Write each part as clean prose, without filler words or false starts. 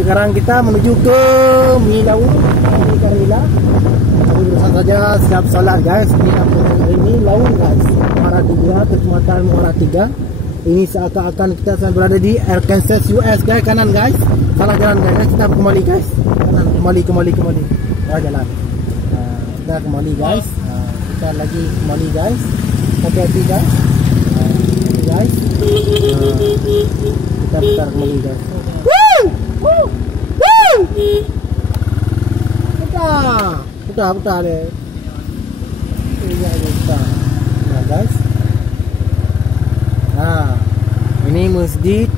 sekarang kita menuju ke Milau di Karmila. Kami berusaha saja siap salat guys. Ini Laung guys, Muara 3, Kecamatan Muara 3. Ini seakan-akan kita sedang berada di Arkansas US guys. Kanan guys, salah jalan guys. Kita kembali guys, kanan, kembali salah jalan. Kita kembali guys. Kita lagi kembali guys. Hati-hati guys. Guys, kita putar kembali guys. Putar deh. Nah guys, nah ini masjid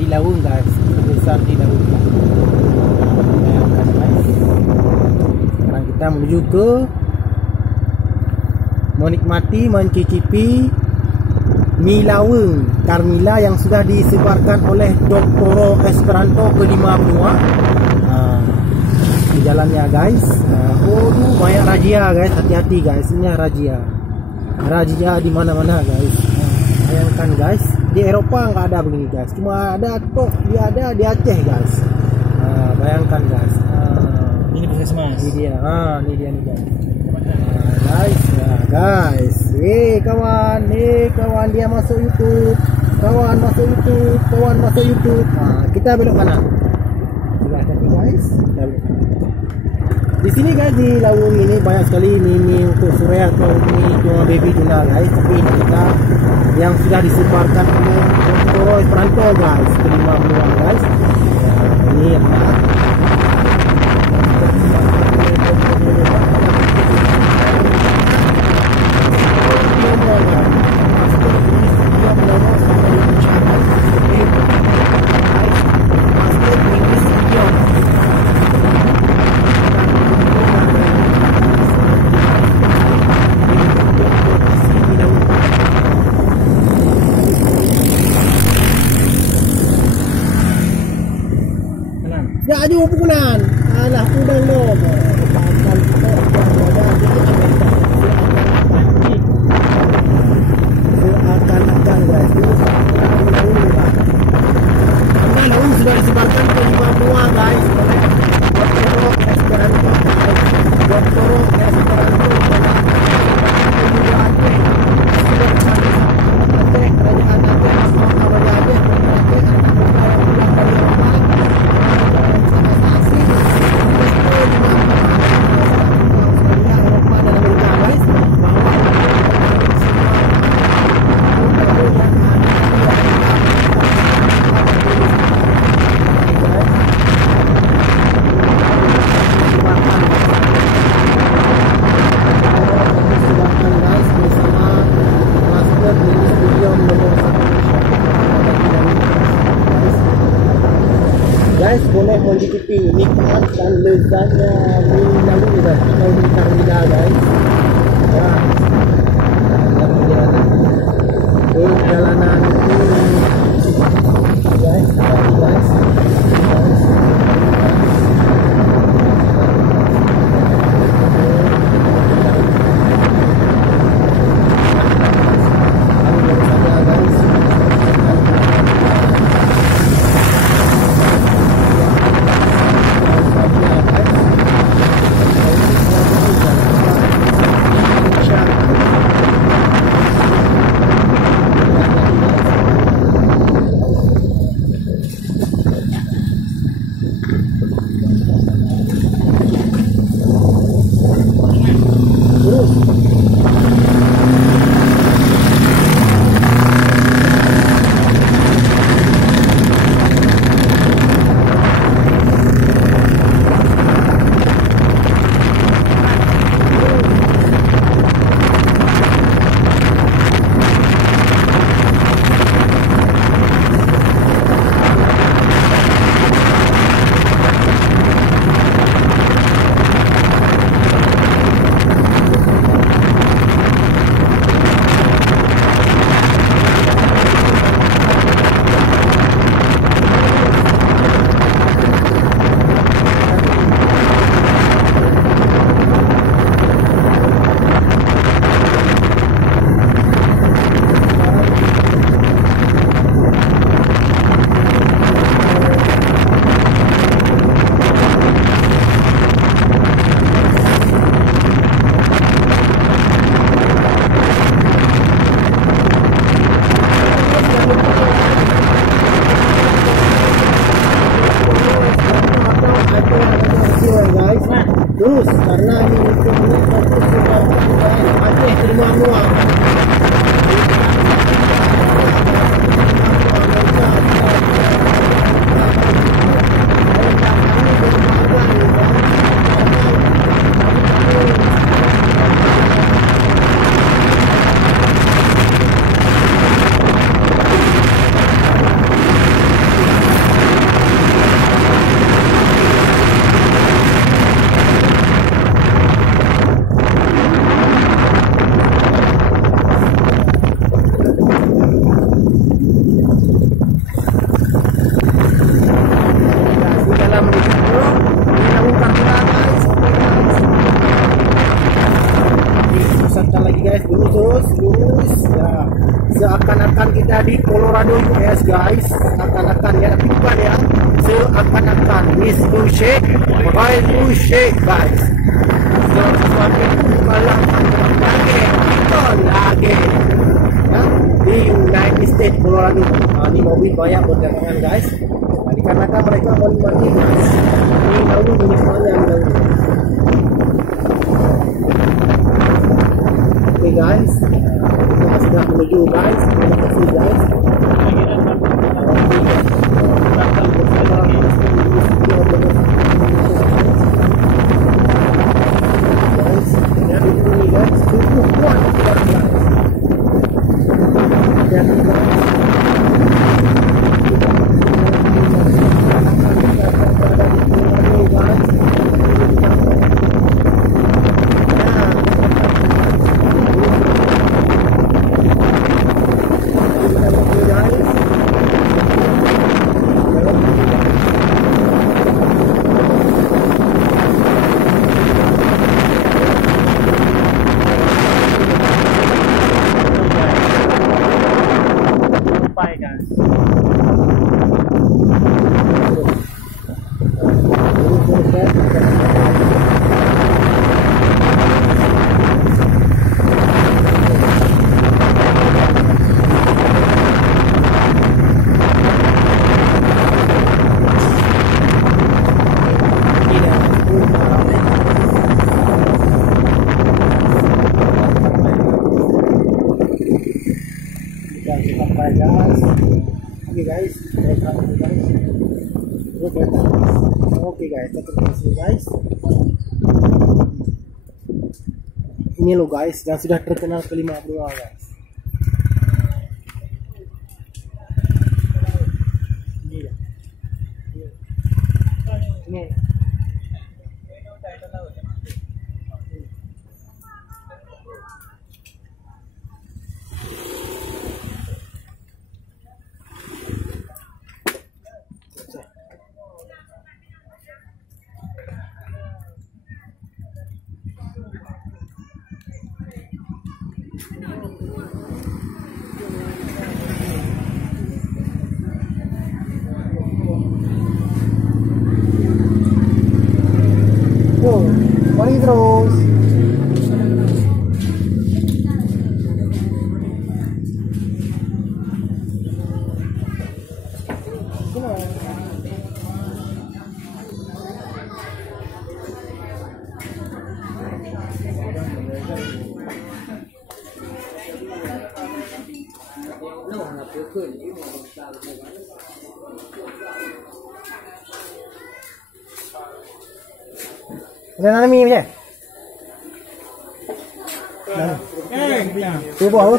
di Laung guys, besar di Laung. Sekarang kita menuju ke menikmati, mencicipi mie Laung Karmila yang sudah disebarkan oleh Doktoro Esperanto kelima benua. Di jalannya guys. Banyak razia guys, hati-hati guys, ini razia di mana-mana guys. Bayangkan guys, di Eropa nggak ada begini guys, cuma ada tok dia ada di Aceh guys. Bayangkan guys. Ini puskesmas. Ini dia, ini dia nih guys. Guys, kawan dia masuk YouTube, kawan masuk YouTube. Kita belok kanan. Guys, kita belok kanan. Di sini guys, di Laung ini banyak sekali mie untuk sore atau mie cuma baby tuna guys. Tapi ini kita yang sudah disebarkan oleh Doktoro Esperanto guys, kelima benua guys. Ini yang ya aja pukulan. Alah udah lo. Seakan-akan guys. Laung sudah disebarkan ke 5 benua guys. Doktoro Esperanto. Guys, boleh mencicipi nikmat dan lezatnya mie Laung guys, di Karmila guys. Perjalanan guys, lurus karena ini fokus sudah Aceh terima muang. Lurus ya, seakan-akan kita di Colorado US guys, seakan-akan ya, bukan ya, seakan-akan Miss Luce, Royal Luce guys, semakin malam lagi ya, di United States Colorado. Ini mobil banyak berdatangan guys, dikarenakan mereka menikmati guys, ini daun ini semuanya daun. Oke guys, kita sudah menuju guys, terima kasih guys. Guys, ini guys, cukup kuat guys. Dan oke guys, terima kasih guys. Ini loh guys, yang sudah terkenal kelima benua guys. Ini. Mari terus. Udah nanti ya? Itu apa?